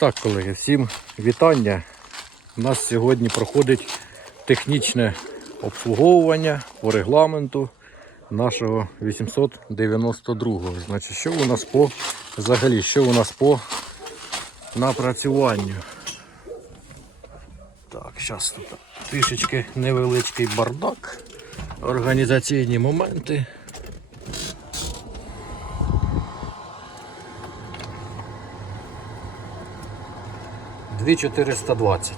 Так, колеги, всім вітання. У нас сьогодні проходить технічне обслуговування по регламенту нашого 892-го. Значить, що у нас по взагалі, що у нас по напрацюванню? Так, зараз тут трішечки невеличкий бардак, організаційні моменти. Дві 420.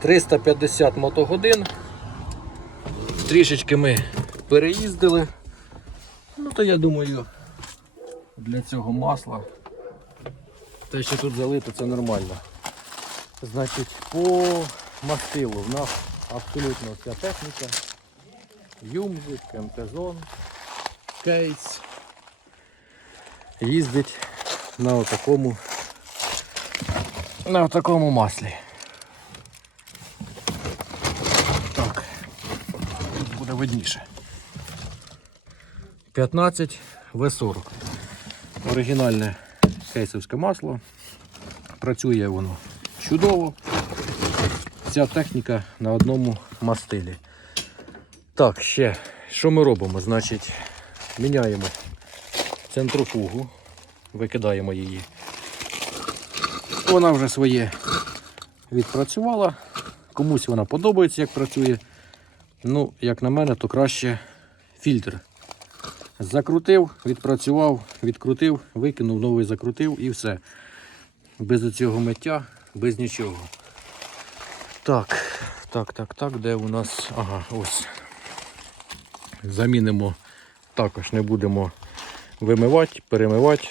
350 мотогодин. Трішечки ми переїздили. Ну, то я думаю, для цього масла. Те, що тут залито, це нормально. Значить, по мастилу в нас абсолютно вся техніка. Юмзик, МТ-зон, кейс. Їздить на отакому на такому маслі. Так, тут буде видніше. 15 В40. Оригінальне кейсовське масло. Працює воно чудово. Вся техніка на одному мастилі. Так, ще, що ми робимо? Значить, міняємо центрофугу, викидаємо її. Вона вже своє відпрацювала. Комусь вона подобається, як працює. Ну, як на мене, то краще фільтр. Закрутив, відпрацював, відкрутив, викинув, новий закрутив і все. Без цього миття, без нічого. Так, так, так, так, де у нас. Ага, ось. Замінимо, також не будемо вимивати, перемивати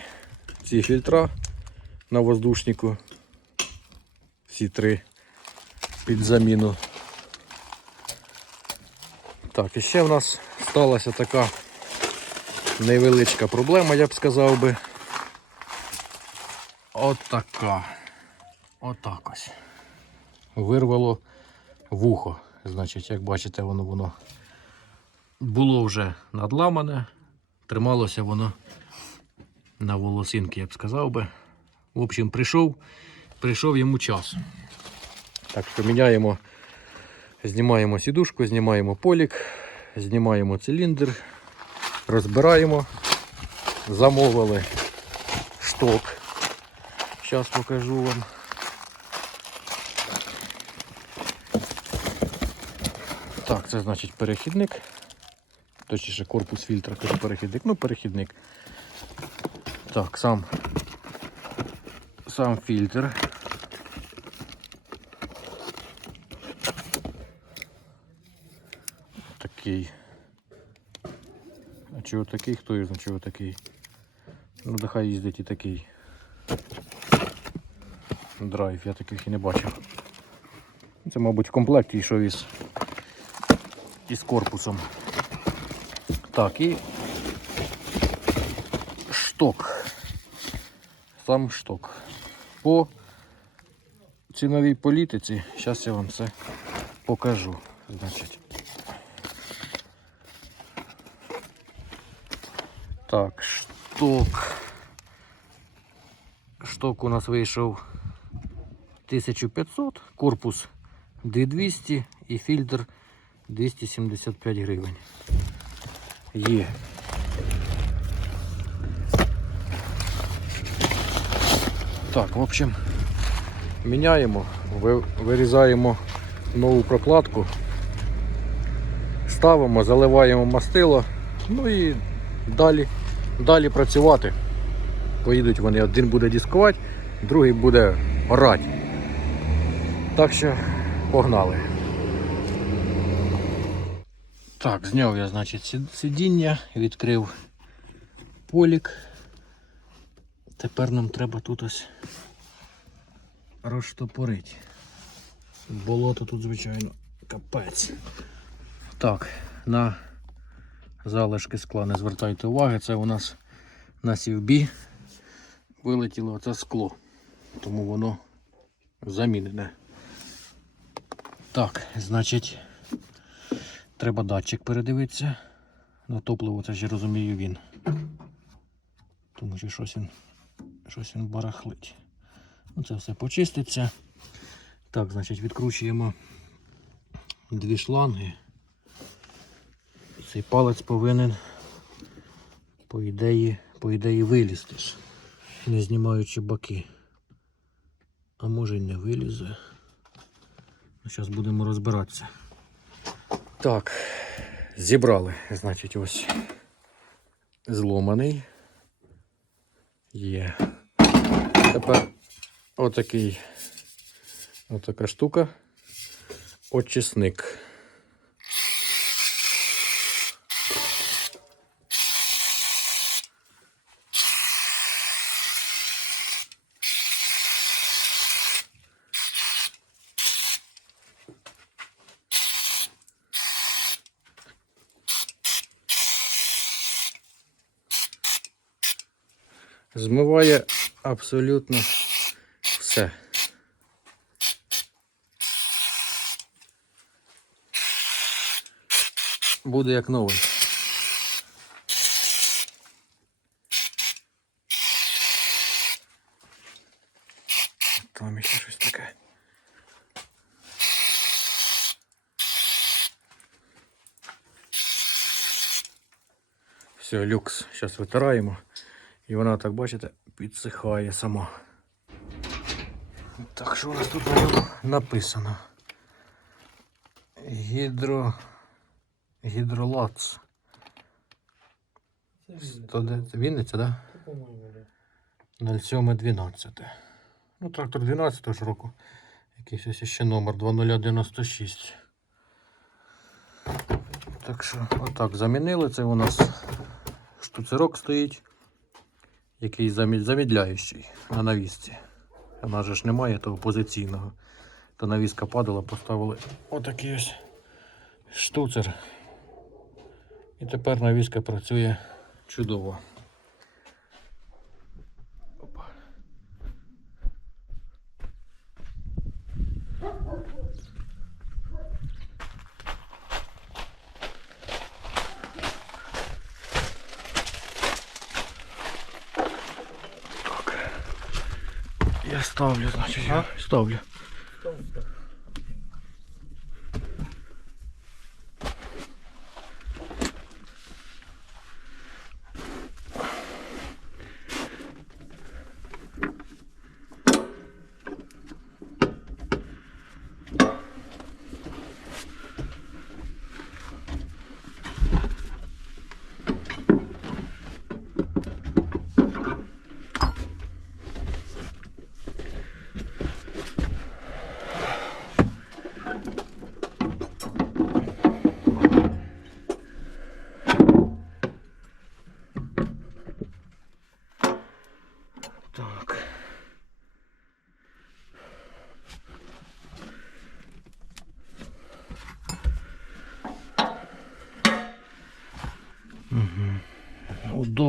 ці фільтра на воздушнику. Всі три під заміну. Так, і ще в нас сталася така невеличка проблема, я б сказав би. От така. Отак ось. Вирвало вухо. Значить, як бачите, воно воно було вже надламане, трималося воно на волосинки, я б сказав би. В общем, прийшов, прийшов йому час. Так що міняємо, знімаємо сідушку, знімаємо полік, знімаємо циліндр, розбираємо, замовили шток. Зараз покажу вам. Так, це значить перехідник. Точніше корпус фільтра, кажу перехідник. Ну, перехідник. Так, сам сам фільтр. Такий. А чого такий? Хто його чого такий? Ну, нехай їздить і такий. Драйв, я таких і не бачив. Це, мабуть, в комплекті йшов із, із корпусом. Так, і шток. Сам шток. По ціновій політиці, зараз я вам це покажу. Значить. Так, шток. Шток у нас вийшов 1500, корпус 2200 і фільтр 275 гривень. Є. Так, в общем, міняємо, вирізаємо нову прокладку, ставимо, заливаємо мастило, ну і далі, далі працювати. Поїдуть вони, один буде дискувати, другий буде орати. Так що погнали. Так, зняв я, значить, сидіння, відкрив полік. Тепер нам треба тут ось розштопорити. Болото тут, звичайно, капець. Так, на залишки скла не звертайте уваги, це у нас на сівбі вилетіло оце скло, тому воно замінене. Так, значить, треба датчик передивитися. На топливо, це ж розумію він. Тому що щось він, щось він барахлить. Ну, Це все почиститься. Так, значить, відкручуємо дві шланги. Цей палець повинен, по ідеї, по ідеї вилізти не знімаючи боки. А може й не вилізе. Зараз будемо розбиратися. Так, зібрали. Значить, ось зломаний. Є. Тепер отакий, отака штука. Очисник. Змиває абсолютно все. Буде як новий. Там ще щось таке. Все, люкс. Зараз витираємо. І вона, так бачите, підсихає сама. Так, що у нас тут написано? Гідро. Гідролац. 109 Вінниця, так? Да? 0712. Ну, трактор 12 ж року. Якийсь ось ще номер 2096. Так що, отак замінили. Це у нас штуцерок стоїть який замідляючий на навісці. Вона ж немає того позиційного. Та навіска падала, поставили отакий ось штуцер. І тепер навіска працює чудово. Ставлю, значить, я ставлю. Так.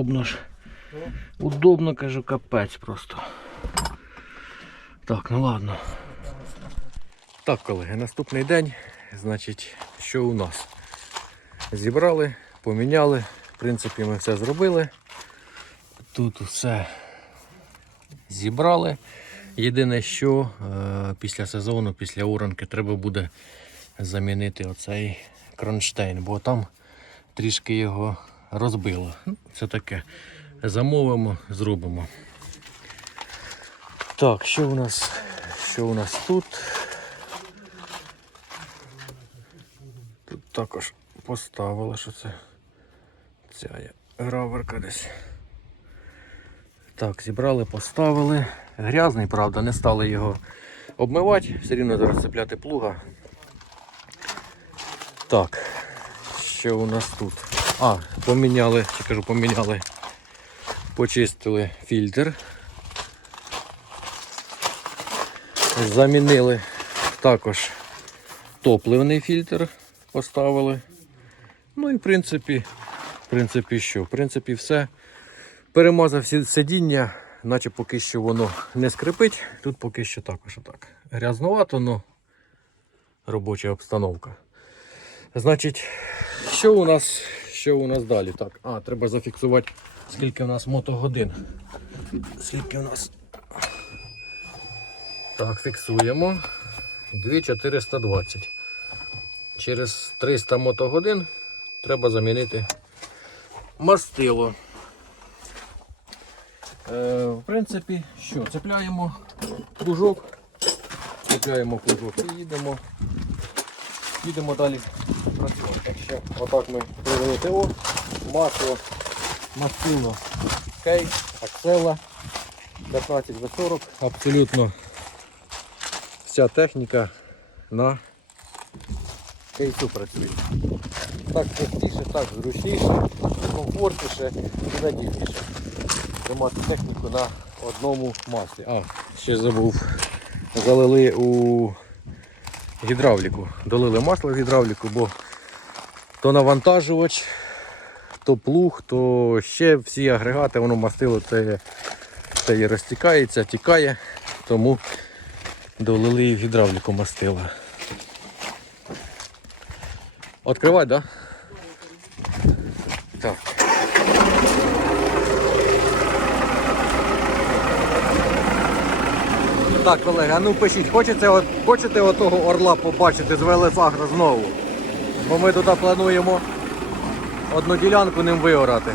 Удобно ж. Удобно, кажу, капець просто. Так, ну ладно. Так, колеги, наступний день. Значить, що у нас? Зібрали, поміняли. В принципі, ми все зробили. Тут все зібрали. Єдине, що е, після сезону, після уранки, треба буде замінити оцей кронштейн, бо там трішки його розбило. Це таке. Замовимо, зробимо. Так, що у нас? Що у нас тут? Тут також поставили, що це ця є граверка десь. Так, зібрали, поставили. Грязний, правда, не стали його обмивати, все рівно зараз цепляти плуга. Так, що у нас тут? А, поміняли, чи кажу, поміняли, почистили фільтр. Замінили також топливний фільтр, поставили. Ну і в принципі, в принципі, що? В принципі, все. Перемазав сидіння, наче поки що воно не скрипить. Тут поки що також отак. Грязновато, але робоча обстановка. Значить, що у нас, що у нас далі? Так, а, треба зафіксувати, скільки у нас мотогодин. Скільки у нас Так, фіксуємо. 2420. Через 300 мотогодин треба замінити мастило. Е, в принципі, що, цепляємо плужок, цепляємо плужок і їдемо, їдемо далі працювати. Так що отак ми привели ТО, масло, мастило, кей, аксела 15 за 40. Абсолютно вся техніка на кейсу працює. Так простіше, так зручніше, комфортніше і надійніше. Тримати техніку на одному маслі. А, ще забув. Залили у гідравліку. Долили масло в гідравліку, бо то навантажувач, то плуг, то ще всі агрегати, воно мастило те, те і розтікається, тікає, тому долили і в гідравліку мастила. Откривай, да? Так. Так, колеги, а ну пишіть, хочете, от, хочете отого орла побачити з Велесагра знову? Бо ми туди плануємо одну ділянку ним виорати.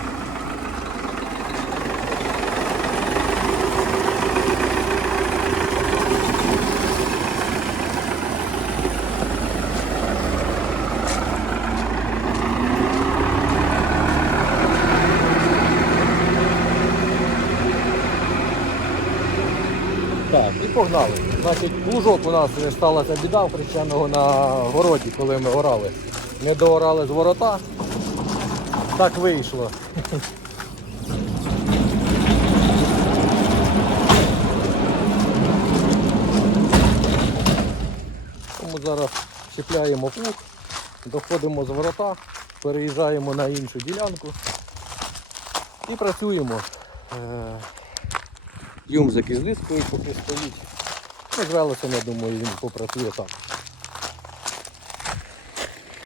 І погнали. Значить, плужок у нас сталася біда причинного на городі, коли ми орали. Не доорали з ворота. Так вийшло. Тому зараз чіпляємо плуг, доходимо з ворота, переїжджаємо на іншу ділянку і працюємо. Е, Юмзик із дискою поки стоїть. Ну, з велосом, я думаю, він попрацює так.